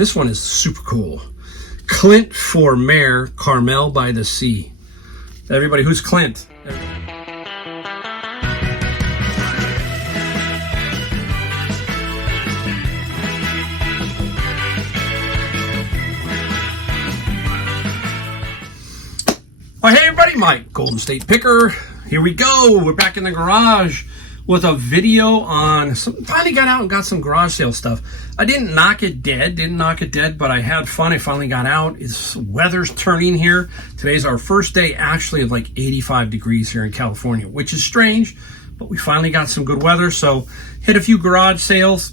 This one is super cool. Clint for Mare, Carmel by the Sea. Everybody, who's Clint? Oh, hey everybody, Mike, Golden State Picker. Here we go. We're back in the garage with a video on finally got out and got some garage sale stuff. I didn't knock it dead, but I had fun. I finally got out. It's weather's turning here. Today's our first day actually of like 85 degrees here in California, which is strange, but we finally got some good weather. So hit a few garage sales,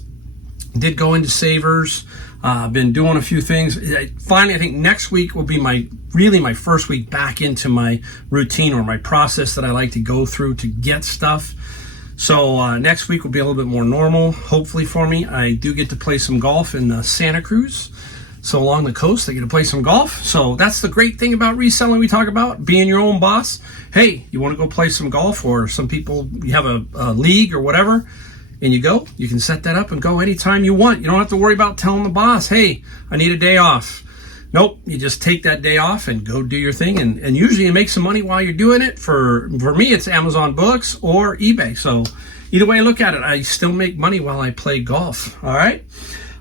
did go into Savers. Been doing a few things. Finally, I think next week will be my first week back into my routine or my process that I like to go through to get stuff. So next week will be a little bit more normal, hopefully for me. I do get to play some golf in Santa Cruz. So along the coast, I get to play some golf. So that's the great thing about reselling we talk about, being your own boss. Hey, you want to go play some golf, or some people, you have a league or whatever, and you can set that up and go anytime you want. You don't have to worry about telling the boss, hey, I need a day off. Nope, you just take that day off and go do your thing. And usually you make some money while you're doing it. For me, it's Amazon Books or eBay. So either way I look at it, I still make money while I play golf. All right.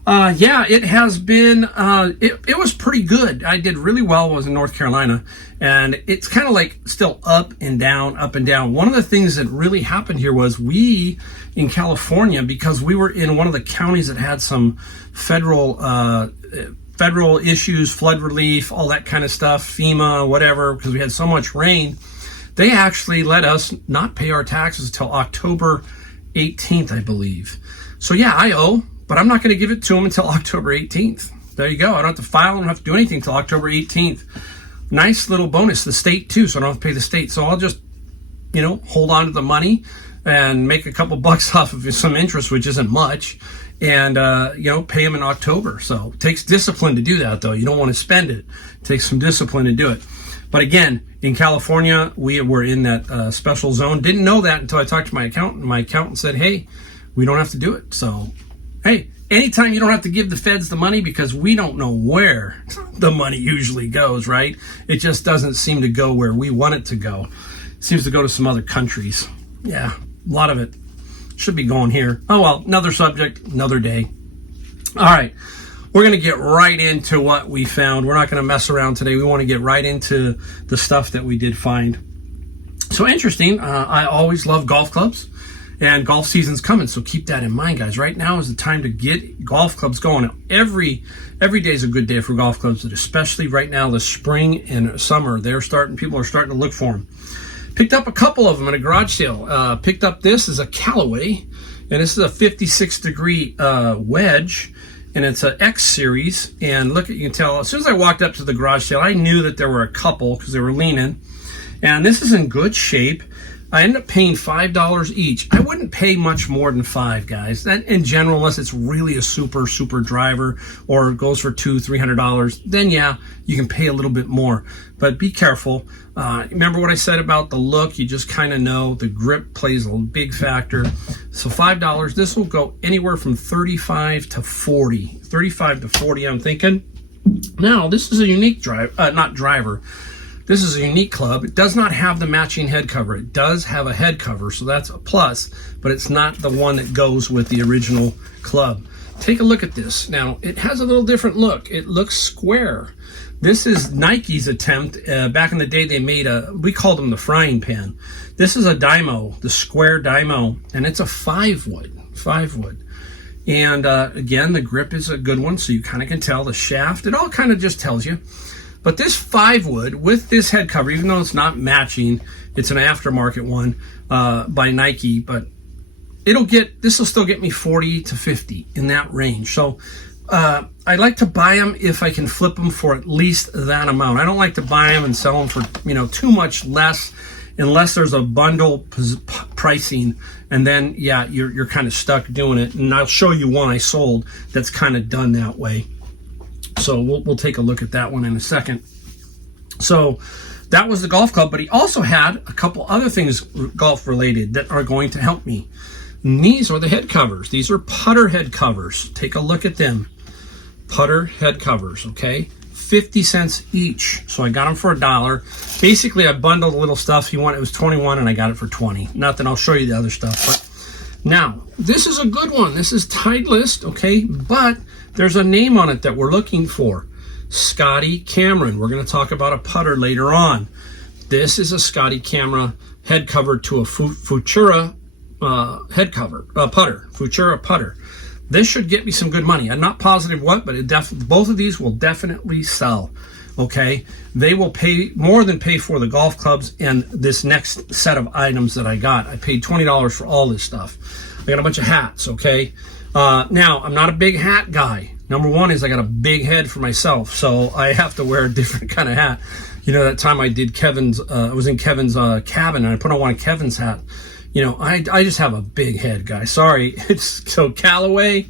Yeah, it has been, it was pretty good. I did really well. I was in North Carolina, and it's kind of like still up and down, up and down. One of the things that really happened here was we in California, because we were in one of the counties that had some federal issues, flood relief, all that kind of stuff, FEMA, whatever, because we had so much rain, they actually let us not pay our taxes until October 18th, I believe. So yeah, I owe, but I'm not going to give it to them until October 18th. There you go. I don't have to file. I don't have to do anything until October 18th. Nice little bonus. The state too, so I don't have to pay the state. So I'll just, hold on to the money and make a couple bucks off of some interest, which isn't much, and, pay them in October. So it takes discipline to do that, though. You don't want to spend it. It takes some discipline to do it. But again, in California, we were in that special zone. Didn't know that until I talked to my accountant. My accountant said, hey, we don't have to do it. So hey, anytime you don't have to give the feds the money, because we don't know where the money usually goes, right? It just doesn't seem to go where we want it to go. It seems to go to some other countries. Yeah, a lot of it should be going here. Oh well, another subject, another day. All right, we're going to get right into what we found. We're not going to mess around today. We want to get right into the stuff that we did find. So interesting, I always love golf clubs. And golf season's coming, so keep that in mind, guys. Right now is the time to get golf clubs going. Every day is a good day for golf clubs, but especially right now, the spring and summer, people are starting to look for them. Picked up a couple of them at a garage sale. Picked up this is a Callaway, and this is a 56 degree wedge, and it's an X series. And look, you can tell as soon as I walked up to the garage sale, I knew that there were a couple because they were leaning. And this is in good shape. I ended up paying $5 each. I wouldn't pay much more than $5, guys. That in general, unless it's really a super driver or it goes for $200-$300, then yeah, you can pay a little bit more. But be careful. Remember what I said about the look? You just kind of know the grip plays a big factor. So $5. This will go anywhere from 35 to 40. 35 to 40, I'm thinking. Now, this is a unique driver. This is a unique club. It does not have the matching head cover. It does have a head cover, so that's a plus, but it's not the one that goes with the original club. Take a look at this. Now, it has a little different look. It looks square. This is Nike's attempt. Back in the day, they made we called them the frying pan. This is a Dymo, the square Dymo, and it's a 5-wood. And again, the grip is a good one, so you kind of can tell the shaft. It all kind of just tells you. But this 5-wood with this head cover, even though it's not matching, it's an aftermarket one by Nike, but this will still get me 40 to 50 in that range. So I like to buy them if I can flip them for at least that amount. I don't like to buy them and sell them for too much less, unless there's a bundle pricing, and then yeah, you're kind of stuck doing it. And I'll show you one I sold that's kind of done that way. So we'll take a look at that one in a second. So that was the golf club, but he also had a couple other things golf related that are going to help me. And these are the head covers. These are putter head covers. Take a look at them. putter head covers, okay? 50 cents each. So I got them for $1. Basically, I bundled a little stuff. It was 21 and I got it for 20. Not that I'll show you the other stuff, but now this is a good one. This is Titleist, okay? But there's a name on it that we're looking for. Scotty Cameron. We're going to talk about a putter later on. This is a Scotty Cameron head cover to a Futura head cover, putter, Futura putter. This should get me some good money. I'm not positive what, but both of these will definitely sell. Okay, they will pay more than pay for the golf clubs and this next set of items that I got. I paid $20 for all this stuff. I got a bunch of hats. Okay, now I'm not a big hat guy. Number one is I got a big head for myself, so I have to wear a different kind of hat. You know, that time I did Kevin's, I was in Kevin's cabin and I put on one of Kevin's hat. You know, I just have a big head, guys. Sorry. So Callaway,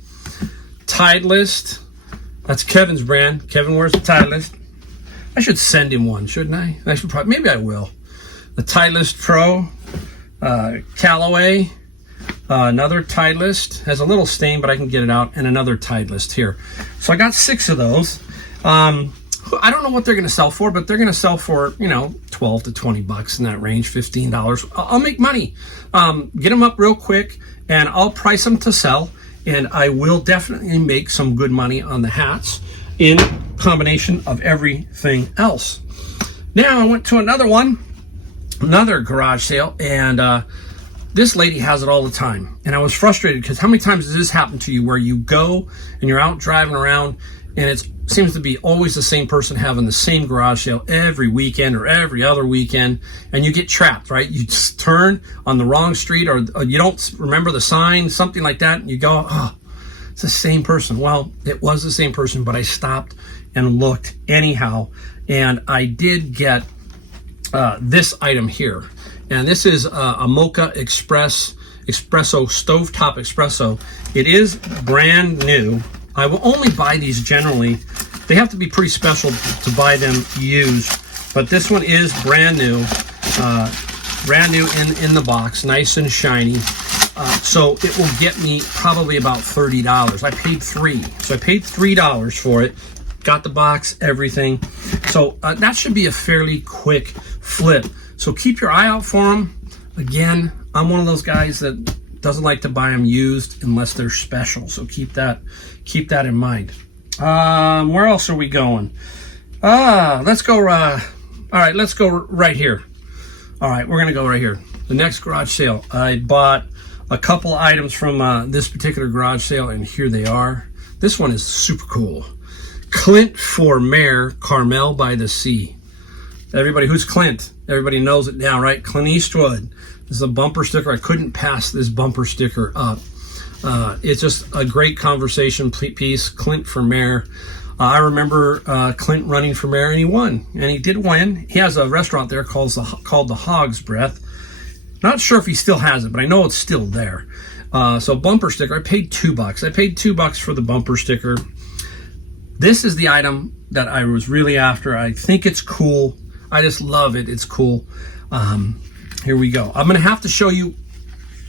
Titleist. That's Kevin's brand. Kevin wears the Titleist. I should send him one, shouldn't I? I should probably, maybe I will. The Titleist Pro, Callaway, another Titleist. Has a little stain, but I can get it out. And another Titleist here. So I got 6 of those. I don't know what they're going to sell for, but they're going to sell for, you know, 12 to 20 bucks in that range, $15. I'll make money. Get them up real quick, and I'll price them to sell, and I will definitely make some good money on the hats in combination of everything else. Now I went to another garage sale, and this lady has it all the time, and I was frustrated because how many times does this happen to you where you go and you're out driving around and it seems to be always the same person having the same garage sale every weekend or every other weekend, and you get trapped, right? You just turn on the wrong street, or you don't remember the sign, something like that, and you go, oh, it's the same person. Well, it was the same person, but I stopped and looked anyhow, and I did get this item here. And this is a Mocha Espresso stovetop espresso. It is brand new. I will only buy these generally. They have to be pretty special to buy them used, but this one is brand new in the box, nice and shiny. So it will get me probably about $30. I paid $3, so I paid $3 for it. Got the box, everything. So that should be a fairly quick flip. So keep your eye out for them. Again, I'm one of those guys that doesn't like to buy them used unless they're special. So keep that in mind. Where else are we going? Let's go. All right, let's go right here. All right, we're gonna go right here. The next garage sale. I bought a couple items from this particular garage sale, and here they are. This one is super cool. Clint for Mayor, Carmel by the Sea. Everybody, who's Clint? Everybody knows it now, right? Clint Eastwood. This is a bumper sticker. I couldn't pass this bumper sticker up. It's just a great conversation piece. Clint for Mayor. I remember Clint running for mayor, and he won. And he did win. He has a restaurant there called the Hog's Breath. Not sure if he still has it, but I know it's still there. So bumper sticker. I paid $2. I paid $2 for the bumper sticker. This is the item that I was really after. I think it's cool. I just love it. It's cool. Here we go. I'm going to have to show you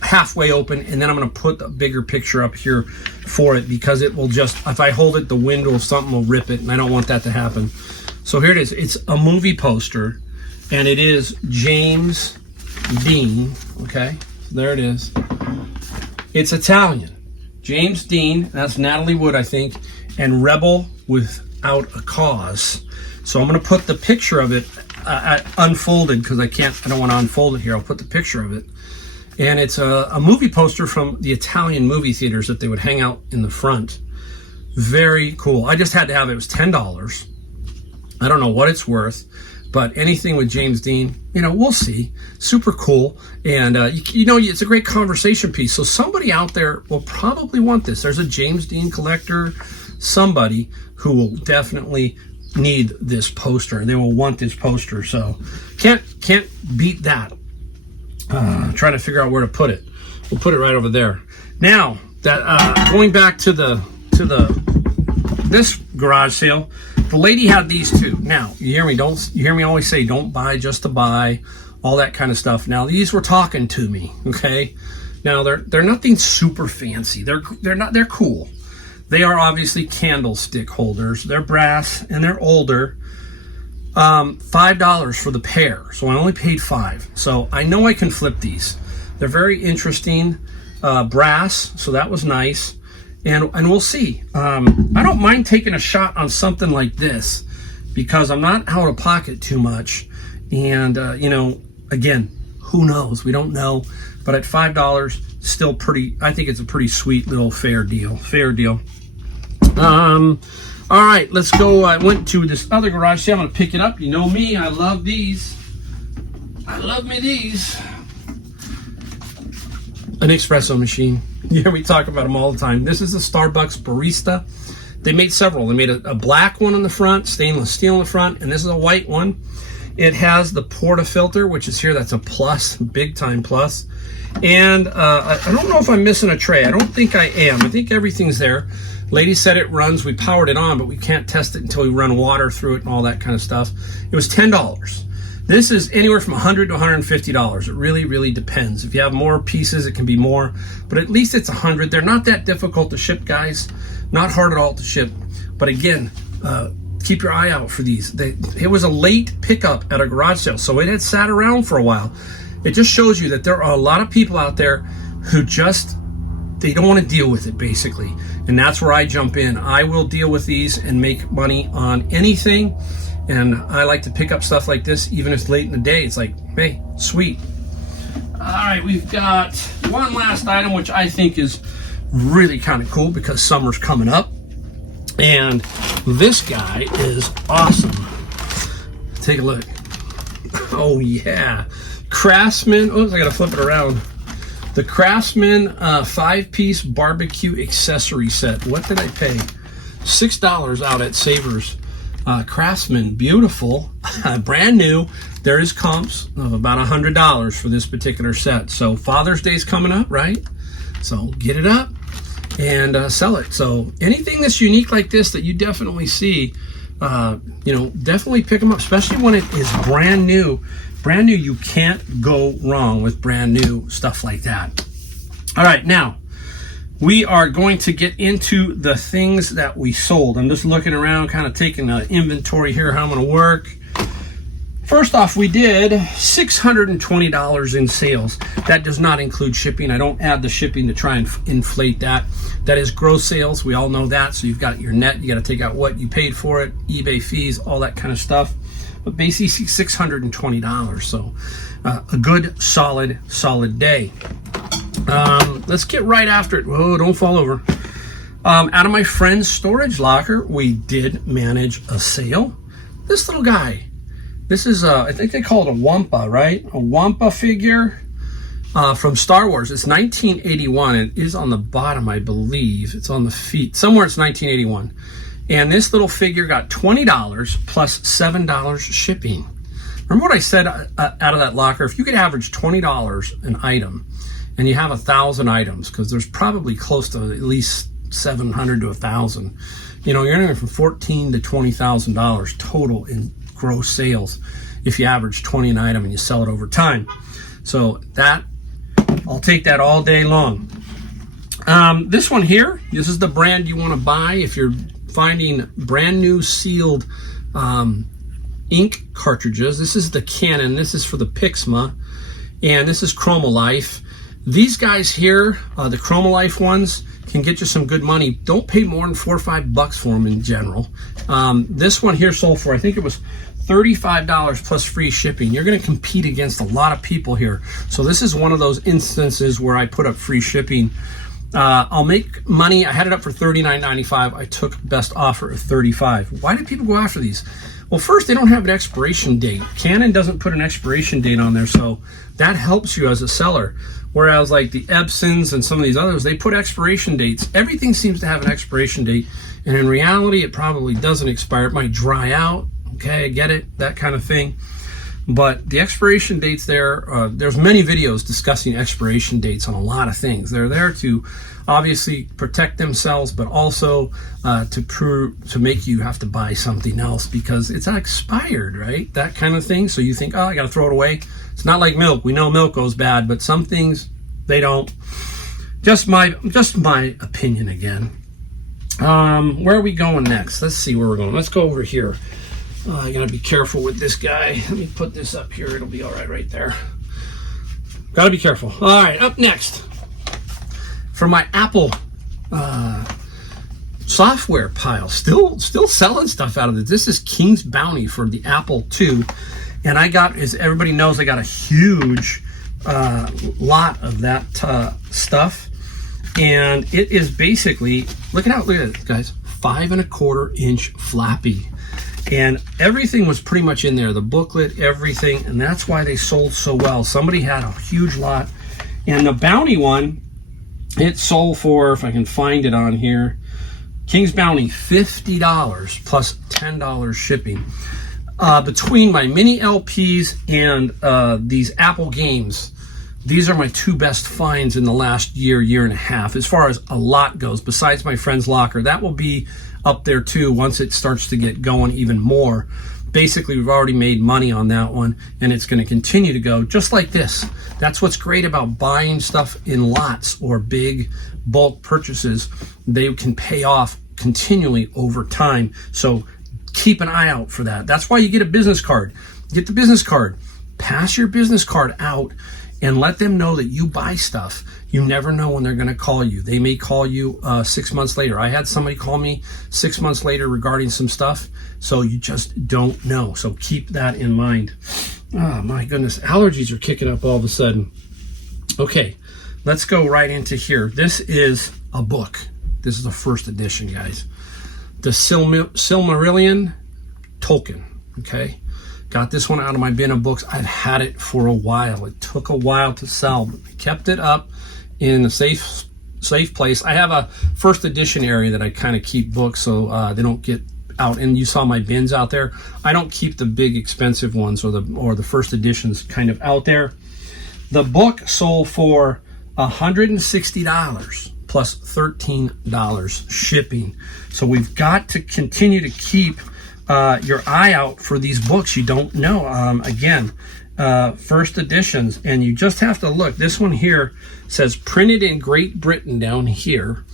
halfway open, and then I'm going to put a bigger picture up here for it, because it will just, if I hold it, the wind or something will rip it, and I don't want that to happen. So here it is. It's a movie poster, and it is James Dean. Okay, so there it is. It's Italian. James Dean, that's Natalie Wood, I think, and Rebel Without a Cause. So I'm going to put the picture of it unfolded, because I don't want to unfold it here. I'll put the picture of it. And it's a movie poster from the Italian movie theaters that they would hang out in the front. Very cool. I just had to have it. It was $10. I don't know what it's worth, but anything with James Dean, we'll see. Super cool. And, it's a great conversation piece. So somebody out there will probably want this. There's a James Dean collector, somebody who will definitely need this poster. They will want this poster. So can't beat that. Trying to figure out where to put it. We'll put it right over there. Now, that going back to this garage sale, the lady had these two. Now, you hear me always say, don't buy just to buy, all that kind of stuff. Now, these were talking to me, okay? Now, they're nothing super fancy. They're cool. They are obviously candlestick holders. They're brass and they're older. $5 for the pair, so I only paid $5. So I know I can flip these. They're very interesting, brass, so that was nice. And we'll see. I don't mind taking a shot on something like this because I'm not out of pocket too much. And, you know, again, who knows? We don't know. But at $5, still pretty, I think it's a pretty sweet little fair deal. All right, let's go. I went to this other garage sale. I'm going to pick it up. You know me. I love these. I love me these. An espresso machine. Yeah, we talk about them all the time. This is a Starbucks Barista. They made several. They made a black one on the front, stainless steel on the front, and this is a white one. It has the portafilter, which is here. That's a plus, big time plus. And I don't know if I'm missing a tray. I don't think I am. I think everything's there. Lady said it runs. We powered it on, but we can't test it until we run water through it and all that kind of stuff. It was $10. This is anywhere from $100 to $150. It really, really depends. If you have more pieces, it can be more, but at least it's $100. They're not that difficult to ship, guys. Not hard at all to ship. But again, keep your eye out for these. It was a late pickup at a garage sale, so it had sat around for a while. It just shows you that there are a lot of people out there who they don't want to deal with it, basically. And that's where I jump in. I will deal with these and make money on anything. And I like to pick up stuff like this, even if it's late in the day. It's like, hey, sweet. All right, we've got one last item, which I think is really kind of cool because summer's coming up. And this guy is awesome. Take a look. Oh, yeah. Craftsman. Oh, I got to flip it around. The Craftsman 5-piece barbecue accessory set. What did I pay? $6 out at Savers. Craftsman, beautiful, brand new. There is comps of about $100 for this particular set. So Father's Day's coming up, right? So get it up and sell it. So anything that's unique like this that you definitely see, you know, definitely pick them up, especially when it is brand new. Brand new, you can't go wrong with brand new stuff like that. All right, now we are going to get into the things that we sold. I'm just looking around, kind of taking an inventory here, how I'm going to work. First off, we did $620 in sales. That does not include shipping. I don't add the shipping to try and inflate that. That is gross sales. We all know that. So you've got your net. You got to take out what you paid for it, eBay fees, all that kind of stuff. But basically $620. So a good, solid day. Let's get right after it. Whoa, don't fall over. Out of my friend's storage locker, we did manage a sale. This little guy. This is, I think they call it a Wampa, right? A Wampa figure from Star Wars. It's 1981. It is on the bottom, I believe. It's on the feet. Somewhere it's 1981. And this little figure got $20 plus $7 shipping. Remember what I said out of that locker? If you could average $20 an item, and you have 1,000 items, because there's probably close to at least 700 to 1,000. You know, you're anywhere from $14,000 to $20,000 total in gross sales if you average 20 an item and you sell it over time. So that, I'll take that all day long. This one here, this is the brand you want to buy if you're finding brand new sealed ink cartridges. This is the Canon. This is for the Pixma, and this is Chromalife. These guys here, the Chromalife ones, can get you some good money. Don't pay more than $4 or $5 for them in general. This one here sold for, I think it was $35 plus free shipping. You're going to compete against a lot of people here. So this is one of those instances where I put up free shipping. I'll make money. I had it up for $39.95. I took best offer of $35. Why did people go after these? Well, first, they don't have an expiration date. Canon doesn't put an expiration date on there, so that helps you as a seller. Whereas like the Epsons and some of these others, they put expiration dates. Everything seems to have an expiration date, and in reality, it probably doesn't expire. It might dry out. Okay, I get it, that kind of thing. But the expiration dates there, there's many videos discussing expiration dates on a lot of things. They're there to obviously protect themselves, but also to make you have to buy something else because it's expired, right? That kind of thing. So you think, oh, I got to throw it away. It's not like milk. We know milk goes bad, but some things, they don't. Just my opinion again. Where are we going next? Let's see where we're going. Let's go over here. I gotta be careful with this guy. Let me put this up here. It'll be all right there. Gotta be careful. All right, up next. For my Apple software pile, still selling stuff out of it. This is King's Bounty for the Apple II. And I got, as everybody knows, I got a huge lot of that stuff. And it is basically, look at it, guys, 5 1/4 inch flappy. And everything was pretty much in there, the booklet, everything, and that's why they sold so well. Somebody had a huge lot. And the Bounty one, it sold for, if I can find it on here, King's Bounty, $50 plus $10 shipping. Between my mini LPs and these Apple games, these are my 2 best finds in the last year and a half, as far as a lot goes, besides my friend's locker. That will be up there too once it starts to get going even more. Basically, we've already made money on that one, and it's going to continue to go just like this. That's what's great about buying stuff in lots or big bulk purchases. They can pay off continually over time. So keep an eye out for that. That's why you get a business card. Get the business card. Pass your business card out and let them know that you buy stuff. You never know when they're going to call you. They may call you 6 months later. I had somebody call me 6 months later regarding some stuff, so you just don't know. So keep that in mind. Oh my goodness, allergies are kicking up all of a sudden. Okay, let's go right into here. This is a book. This is the first edition, guys. The Silmarillion Tolkien, okay? Got this one out of my bin of books. I've had it for a while. It took a while to sell, but I kept it up in a safe place. I have a first edition area that I kind of keep books so they don't get out. And you saw my bins out there. I don't keep the big expensive ones or the first editions kind of out there. The book sold for $160 plus $13 shipping. So we've got to continue to keep your eye out for these books. You don't know. Again, first editions, and you just have to look. This one here says printed in Great Britain down here,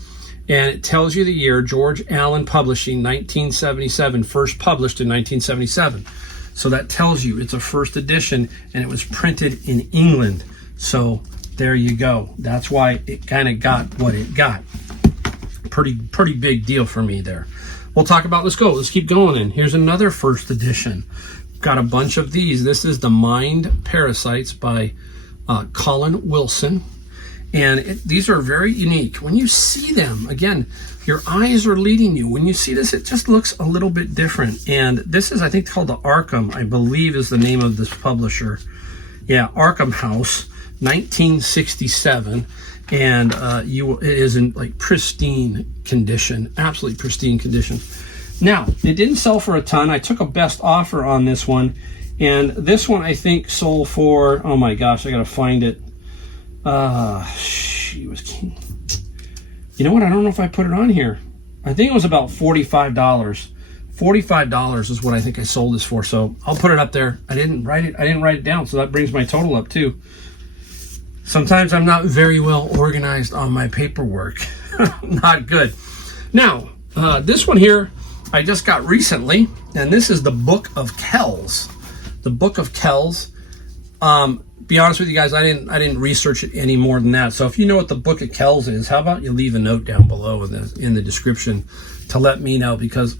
and it tells you the year. George Allen Publishing, 1977, first published in 1977. So that tells you it's a first edition, and it was printed in England. So there you go. That's why it kind of got what it got. Pretty big deal for me there. We'll talk about, let's go. Let's keep going in. Here's another first edition. Got a bunch of these. This is The Mind Parasites by Colin Wilson. And these are very unique. When you see them, again, your eyes are leading you. When you see this, it just looks a little bit different. And this is, I think, called the Arkham, I believe is the name of this publisher. Yeah, Arkham House, 1967. And it is in like pristine condition, absolutely pristine condition. Now, it didn't sell for a ton. I took a best offer on this one, and this one I think sold for, oh my gosh, I gotta find it. She was king. You know what? I don't know if I put it on here. I think it was about $45. $45 is what I think I sold this for. So I'll put it up there. I didn't write it down, so that brings my total up too. Sometimes I'm not very well organized on my paperwork. Not good. Now, this one here I just got recently, and this is the Book of Kells. The Book of Kells. Be honest with you guys, I didn't research it any more than that. So if you know what the Book of Kells is, how about you leave a note down below in the description to let me know, because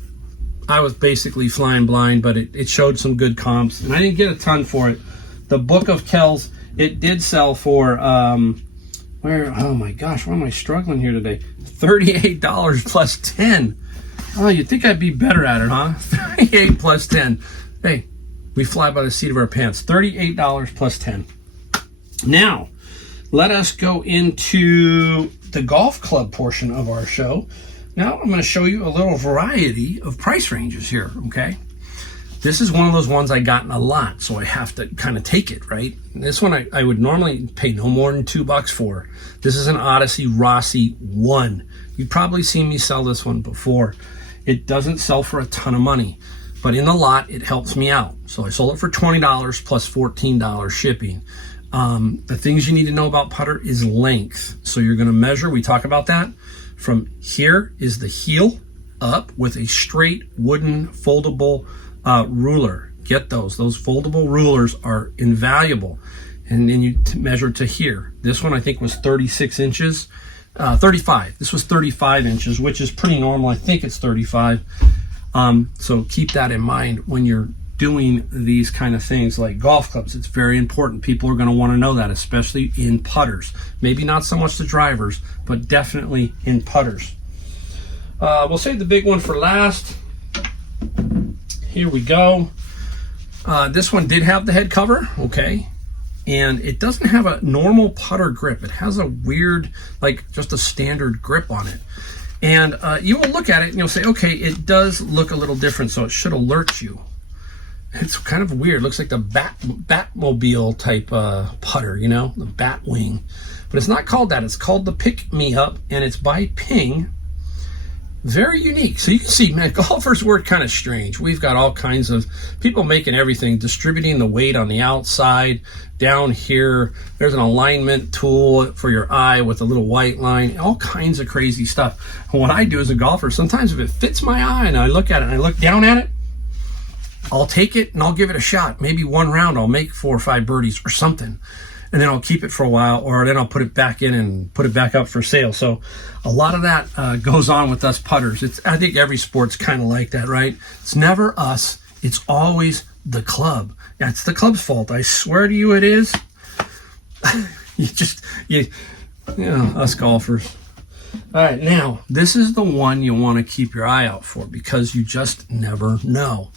I was basically flying blind, but it showed some good comps, and I didn't get a ton for it. The Book of Kells, it did sell for, oh my gosh, why am I struggling here today? $38 plus 10. Oh, you'd think I'd be better at it, huh? 38 plus 10. Hey, we fly by the seat of our pants. $38 plus 10. Now, let us go into the golf club portion of our show. Now, I'm going to show you a little variety of price ranges here, okay? This is one of those ones I got in a lot, so I have to kind of take it, right? And this one I would normally pay no more than $2 for. This is an Odyssey Rossi 1. You've probably seen me sell this one before. It doesn't sell for a ton of money, but in the lot, it helps me out. So I sold it for $20 plus $14 shipping. The things you need to know about putter is length. So you're going to measure, we talk about that. From here is the heel up with a straight wooden foldable ruler. Get those. Those foldable rulers are invaluable. And then you measure to here. This one I think was 36 inches. 35. This was 35 inches, which is pretty normal. I think it's 35. So keep that in mind when you're doing these kind of things like golf clubs. It's very important. People are going to want to know that, especially in putters. Maybe not so much the drivers, but definitely in putters. We'll save the big one for last. Here we go. This one did have the head cover, okay, and it doesn't have a normal putter grip. It has a weird, like just a standard grip on it. And you will look at it and you'll say, okay, it does look a little different, so it should alert you. It's kind of weird. It looks like the Batmobile type putter, you know, the Batwing. But it's not called that. It's called the Pick Me Up, and it's by Ping. Very unique. So you can see, man, golfers work kind of strange. We've got all kinds of people making everything, distributing the weight on the outside. Down here, there's an alignment tool for your eye with a little white line, all kinds of crazy stuff. And what I do as a golfer, sometimes if it fits my eye and I look at it and I look down at it, I'll take it and I'll give it a shot. Maybe one round I'll make 4 or 5 birdies or something. And then I'll keep it for a while, or then I'll put it back in and put it back up for sale. So a lot of that goes on with us putters. I think every sport's kind of like that, right? It's never us. It's always the club. That's the club's fault. I swear to you it is. you know, us golfers. All right, now, this is the one you want to keep your eye out for because you just never know.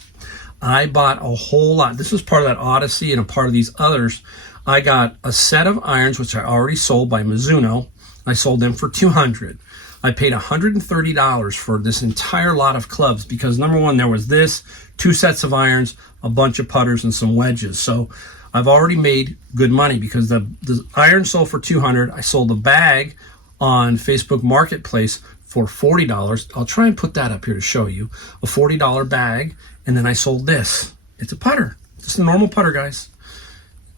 I bought a whole lot. This was part of that Odyssey and a part of these others. I got a set of irons, which I already sold by Mizuno. I sold them for $200. I paid $130 for this entire lot of clubs because, number one, there was this, 2 sets of irons, a bunch of putters, and some wedges. So I've already made good money because the iron sold for $200. I sold the bag on Facebook Marketplace for $40. I'll try and put that up here to show you. A $40 bag, and then I sold this. It's a putter. Just a normal putter, guys.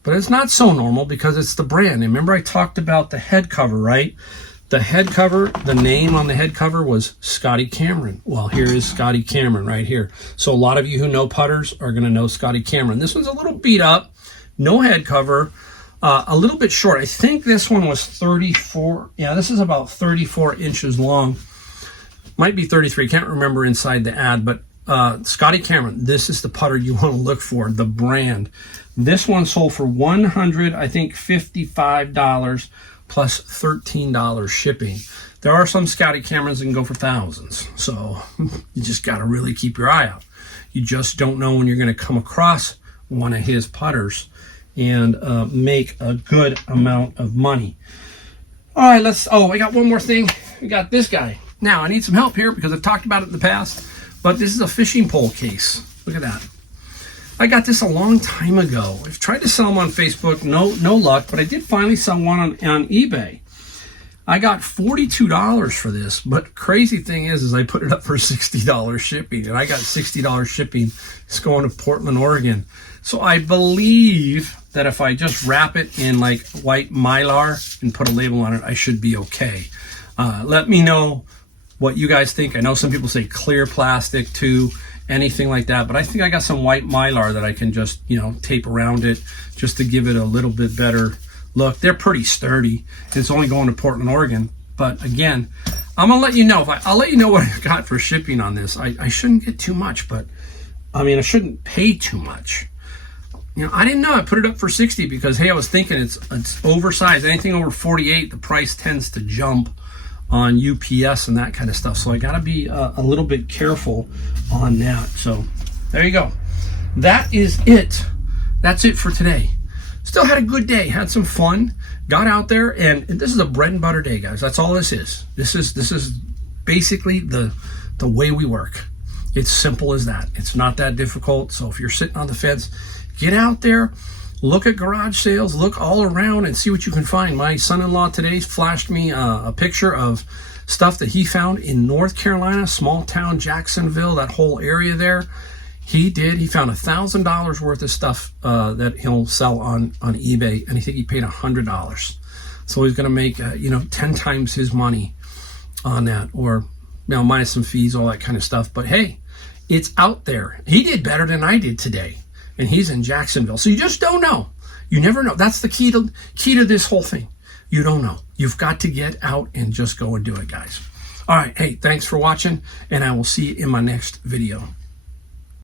But it's not so normal because it's the brand. And remember I talked about the head cover, right? The head cover, the name on the head cover was Scotty Cameron. Well, here is Scotty Cameron right here. So a lot of you who know putters are going to know Scotty Cameron. This one's a little beat up, no head cover, a little bit short. I think this one was 34. Yeah, this is about 34 inches long. Might be 33. Can't remember inside the ad, but Scotty Cameron, this is the putter you want to look for, the brand. This one sold for $155 plus $13 shipping. There are some Scotty Camerons that can go for thousands, so you just got to really keep your eye out. You just don't know when you're going to come across one of his putters and make a good amount of money. All right, I got one more thing. We got this guy. Now, I need some help here because I've talked about it in the past, but this is a fishing pole case. Look at that. I got this a long time ago. I've tried to sell them on Facebook, no luck, but I did finally sell one on eBay. I got $42 for this, but crazy thing is I put it up for $60 shipping, and I got $60 shipping. It's going to Portland, Oregon. So I believe that if I just wrap it in like white Mylar and put a label on it, I should be okay. Let me know what you guys think. I know some people say clear plastic too, anything like that, but I think I got some white Mylar that I can just, tape around it just to give it a little bit better look. They're pretty sturdy. It's only going to Portland, Oregon. But again, I'm gonna let you know. I'll let you know what I got for shipping on this. I shouldn't get too much, but I shouldn't pay too much. I didn't know. I put it up for 60 because, hey, I was thinking it's oversized. Anything over 48, the price tends to jump on UPS and that kind of stuff. So I got to be a little bit careful on that. So there you go. That is it. That's it for today. Still had a good day. Had some fun. Got out there, and this is a bread and butter day, guys. That's all this is. This is basically the way we work. It's simple as that. It's not that difficult. So if you're sitting on the fence, get out there, look at garage sales, look all around and see what you can find. My son-in-law today flashed me a picture of stuff that he found in North Carolina, small town Jacksonville, that whole area there. He found $1,000 worth of stuff that he'll sell on eBay, and I think he paid $100. So he's going to make 10 times his money on that, or minus some fees, all that kind of stuff. But hey, it's out there. He did better than I did today, and he's in Jacksonville. So you just don't know. You never know. That's the key to this whole thing. You don't know. You've got to get out and just go and do it, guys. All right. Hey, thanks for watching, and I will see you in my next video.